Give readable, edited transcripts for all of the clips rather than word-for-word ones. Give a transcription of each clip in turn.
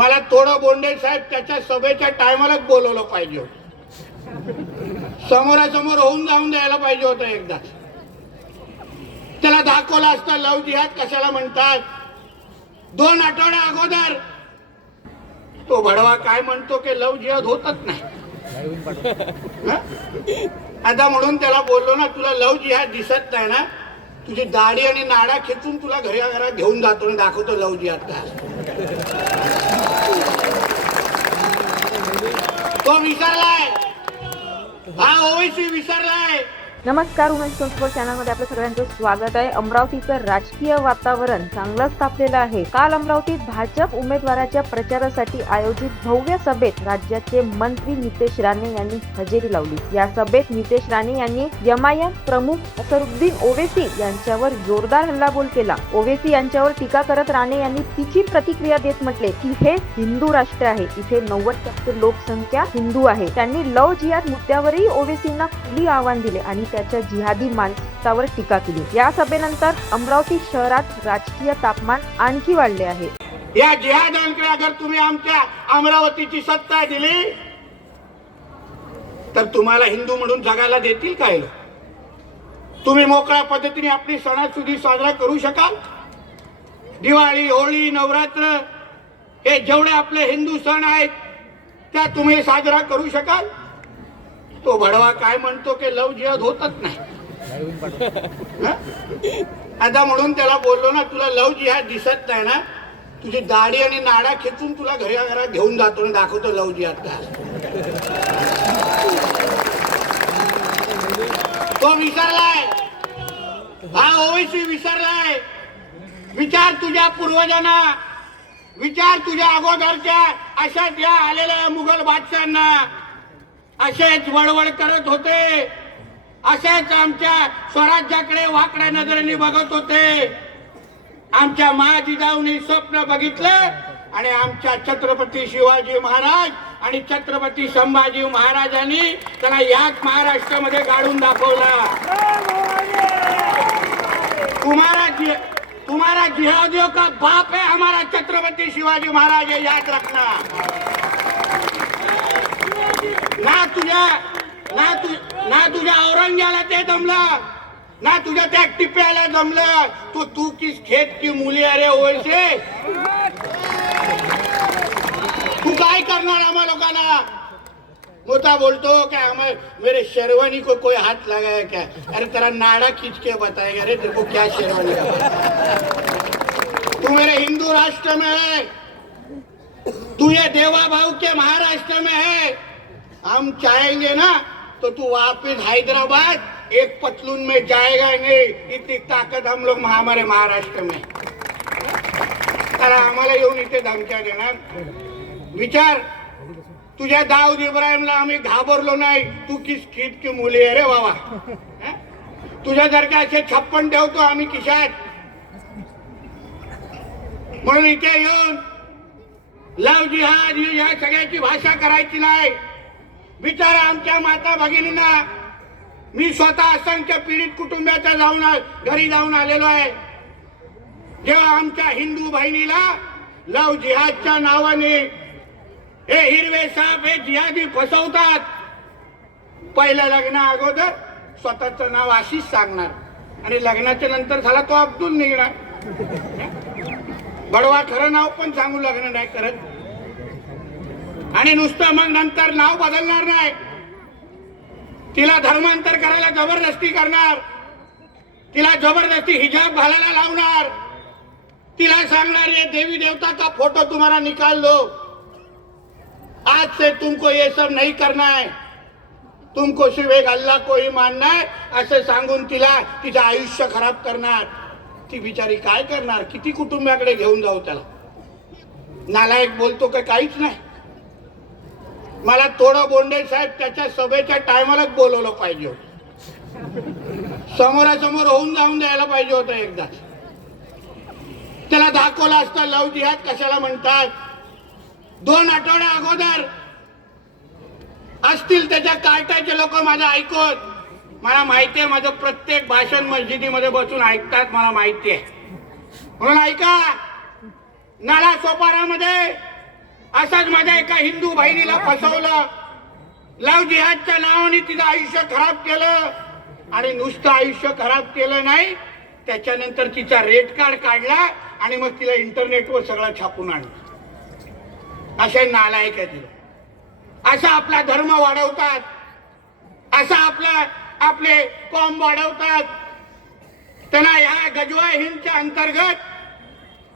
मला थोडं बोंडे साहेब त्याच्या सभेच्या टायमालाच बोलवलं पाहिजे होतं, समोरासमोर होऊन जाऊन द्यायला पाहिजे होतं एकदा. त्याला दाखवलं असतं लव जिहाद कशाला म्हणतात. 2 आठवड्या अगोदर तो भडवा काय म्हणतो की लव जिहाद होतच नाही. आता म्हणून त्याला बोललो ना, तुला लव जिहाद दिसत नाही ना, तुझी दाढी आणि नाडा खेचून तुला घराघरात घेऊन जातो आणि दाखवतो लव जिहाद काय. तो विसरलाय, हा ओवैसी विसरलाय. नमस्कार, उमेश संस्पोर्ट चॅनलमध्ये आपल्या सर्वांचं स्वागत आहे. अमरावतीचं राजकीय वातावरण चांगलंच तापलेलं आहे. काल अमरावतीत भाजप उमेदवाराच्या प्रचारासाठी आयोजित भव्य सभेत राज्याचे मंत्री नितेश राणे यांनी हजेरी लावली. या सभेत नितेश राणे यांनी एमआयएम प्रमुख असदुद्दीन ओवैसी यांच्यावर जोरदार हल्लाबोल केला. ओवैसी यांच्यावर टीका करत राणे यांनी तिची प्रतिक्रिया देत म्हटले की हे हिंदू राष्ट्र आहे, इथे 90% लोकसंख्या हिंदू आहे. त्यांनी लव जिहाद मुद्द्यावरही ओवैसींना खुली आव्हान दिले आणि त्याच्या जिहादी मानसिकतावर टीका केली. या सभेनंतर अमरावती शहरात राजकीय तापमान आणखी वाढले आहे. या जिहादांकडे अगर तुम्ही आमच्या अमरावतीची सत्ता दिली तर तुम्हाला हिंदू म्हणून जगायला देतील काय? तुम्ही मोकळ्या पद्धतीने आपली सणासुदी साजरा करू शकाल? दिवाळी, होळी, नवरात्र हे जेवढे आपले हिंदू सण आहेत त्या तुम्ही साजरा करू शकाल? तो भडवा काय म्हणतो की लव जिहाद होतच नाही. आता म्हणून त्याला बोललो ना, तुला लव जिहाद दिसत नाही ना, तुझी दाढी आणि नाडा खेचून तुला घराघरात घेऊन जातो आणि दाखवतो लव जिहाद काय. तो विसरलाय, हा ओवैसी विसरलाय. विचार तुझ्या पूर्वजांना, विचार तुझ्या अगोदरच्या अशा ज्या आलेल्या मुघल बादशाहांना. असेच वळवळ करत होते, असेच आमच्या स्वराज्याकडे वाकड्या नजरेने बघत होते. आमच्या महाजिजाऊंनी स्वप्न बघितलं आणि आमच्या छत्रपती शिवाजी महाराज आणि छत्रपती संभाजी महाराजांनी त्याला याच महाराष्ट्रामध्ये गाडून दाखवला. तुम्हारा जिहादियों का बाप है हमारा छत्रपती शिवाजी महाराज, है याद रखना. ना तुझ्या औरंग्याला ते जमलं, ना तुझ्या त्या टिप्प्याला जमलं. तू किस खेत की मुली अरे ओवैसी, तू काय करणार आम्हा लोकांना? मोठा बोलतो क्या हमें मेरे शेरवानी को कोई हाथ लगाया क्या? अरे तेरा नाड़ा खींच के बताएगा रे तेरे को क्या शेरवानी का. तू मेरे हिंदू राष्ट्र में है, तू ये देवा भाऊ के महाराष्ट्र में है. हम चाहेंगे ना तो तू वापिस हैदराबाद एक पतलून में जाएगा नहीं. इतनी ताकत हम लोग हमारे महाराष्ट्र में. तर आम्हाला येऊन इथे धमक्या देणार? विचार, तुझ्या दाऊद इब्राहिमला आम्ही घाबरलो नाही. तू किस खीत की मुली आहे रे बाबा. तुझ्या जर का असे 56 ठेवतो आम्ही खिशात. म्हणून इथे येऊन लव जिहाद या सगळ्याची भाषा करायची नाही. विचारा आमच्या माता भगिनींना. मी स्वतः असंख्य पीडित कुटुंबाच्या घरी जाऊन आलेलो आहे. जेव्हा आमच्या हिंदू बहिणीला लव जिहादच्या नावाने हे हिरवे साप, हे जिहादी फसवतात. पहिल्या लग्ना अगोदर स्वतःचं नाव आशिष सांगणार आणि लग्नाच्या नंतर झाला तो अब्दुल निघणार. बडवा खरं नाव पण सांगू लग्न नाही करत आणि नुसतं मग नंतर नाव बदलणार नाही. तिला धर्मांतर करायला जबरदस्ती करणार, तिला जबरदस्ती हिजाब घालायला लावणार, तिला सांगणार ये देवी देवता का फोटो तुम्हारा निकाल दो, आज से तुमको ये सब नहीं करना है, तुमको सिर्फ एक अल्लाह को ही मानना है असे सांगून तिला तिचं आयुष्य खराब करणार. ती बिचारी काय करणार? किती कुटुंबाकडे घेऊन जाऊ त्याला? नालायक बोलतो का काहीच नाही. मला थोडं बोंडे साहेब त्याच्या सभेच्या टायमालाच बोलवलं पाहिजे होतं, समोरासमोर होऊन जाऊन द्यायला पाहिजे होतं एकदा. त्याला दाखवलं असतं लव जिहाद कशाला म्हणतात. 2 आठवड्या अगोदर असतील त्याच्या कार्टाचे लोक माझं ऐकत. मला माहिती आहे, माझं प्रत्येक भाषण मस्जिदीमध्ये बसून ऐकतात, मला माहिती आहे. म्हणून ऐका, नाला सोपारामध्ये असाच माझ्या एका हिंदू बहिणीला फसवलं, लव्ह जिहादच्या नावाने तिचं आयुष्य खराब केलं आणि नुसतं आयुष्य खराब केलं नाही, त्याच्यानंतर तिचा रेट कार्ड काढला आणि मग तिला इंटरनेटवर सगळं छापून आणलं. असे नालायक आहे तिला. असा आपला धर्म वाढवतात, असा आपले कॉम वाढवतात. त्यांना या गजवा हिंदच्या अंतर्गत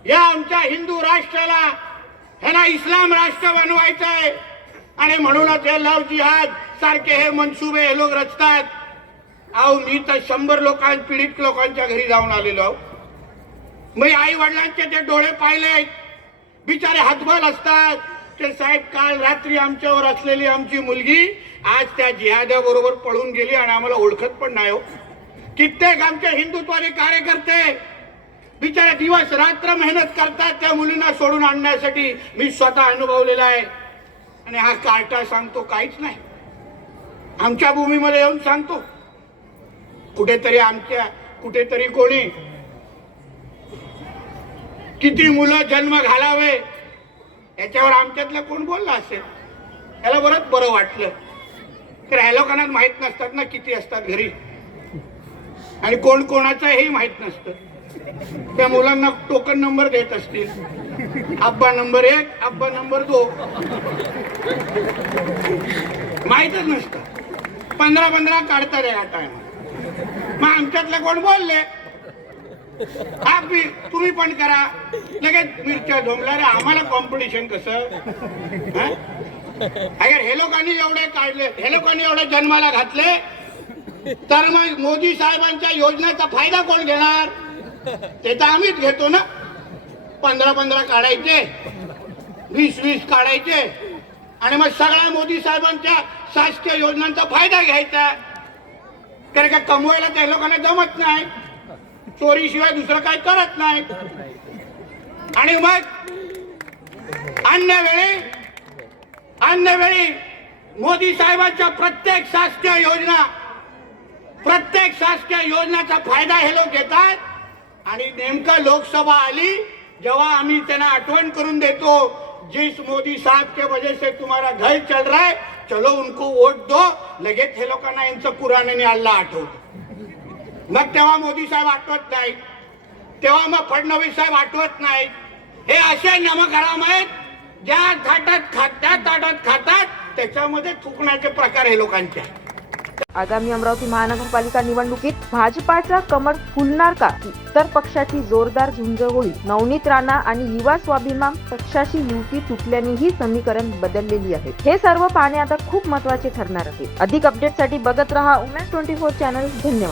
या आमच्या हिंदू राष्ट्राला ह्यांना इस्लाम राष्ट्र बनवायचं आहे आणि म्हणूनच हे लव्ह जिहाद सारखे हे मनसुबे हे लोक रचतात. अहो मी तर 100 पीडित लोकांच्या घरी जाऊन आलेलो आहो. मी आई वडिलांचे ते डोळे पाहिले, बिचारे हातबल असतात. ते साहेब काल रात्री आमच्यावर असलेली आमची मुलगी आज त्या जिहाद्याबरोबर पळून गेली आणि आम्हाला ओळखत पण नाही हो. कित्येक आमचे हिंदुत्वादी कार्यकर्ते बिचारे दिवस रात्र मेहनत करतात त्या मुलींना सोडून आणण्यासाठी. मी स्वतः अनुभवलेला आहे. आणि हा कार्टा सांगतो काहीच नाही. आमच्या भूमीमध्ये येऊन सांगतो कुठेतरी कोणी किती मुलं जन्म घालावे याच्यावर आमच्यातलं कोण बोलला असेल. याला बरं वाटलं. तर ह्या लोकांना माहित नसतात ना किती असतात घरी आणि कोण कोणाचं हेही माहित नसतं. त्या मुलांना टोकन नंबर देत असतील, अब्बा नंबर 1, अब्बा नंबर 2, माहितच नसतं. 15 काढतात या टाइम. मग आमच्यातलं कोण बोलले तुम्ही पण करा, लगेच मिरच्या झोंबला. रे आम्हाला कॉम्पिटिशन कसं. अगर हे लोकांनी एवढे काढले, हे लोकांनी एवढे जन्माला घातले, तर मग मोदी साहेबांच्या योजनेचा फायदा कोण घेणार. ते तर आम्हीच घेतो ना. 15 काढायचे, 20 काढायचे आणि मग सगळ्या मोदी साहेबांच्या शासकीय योजनांचा फायदा घ्यायचा. कारण का कमवायला त्या लोकांना जमत नाही, चोरीशिवाय दुसरं काही करत नाही. आणि मग अन्य वेळी मोदी साहेबांच्या प्रत्येक शासकीय योजनाचा फायदा हे लोक घेतात. आणि नेमकं लोकसभा आली जेव्हा आम्ही त्यांना आठवण करून देतो, जिस मोदी साहब के वजह से तुम्हारा घर चल रहा है, चलो उनको वोट दो, लगेच हे लोकांना यांचं कुराण आणि अल्लाह आठवतो. मग तेव्हा मोदी साहेब आठवत नाही, तेव्हा मग फडणवीस साहेब आठवत नाही. हे असे नमकराम आहेत ज्या ताटात खातात त्याच्यामध्ये थुकण्याचे प्रकार हे लोकांचे. आगामी अमरावती महानगरपालिका निवडणुकीत भाजपाचा कमळ फुलणार का, इतर पक्षाची जोरदार झुंज होईल. नवनीत राणा आणि युवा स्वाभिमान पक्षाशी युती तुटल्याने ही समीकरण बदललेली आहे. हे सर्व पाहणे आता खूप महत्त्वाचे ठरणार आहे. अधिक अपडेटसाठी बघत रहा उमेश 24 चॅनल. धन्यवाद.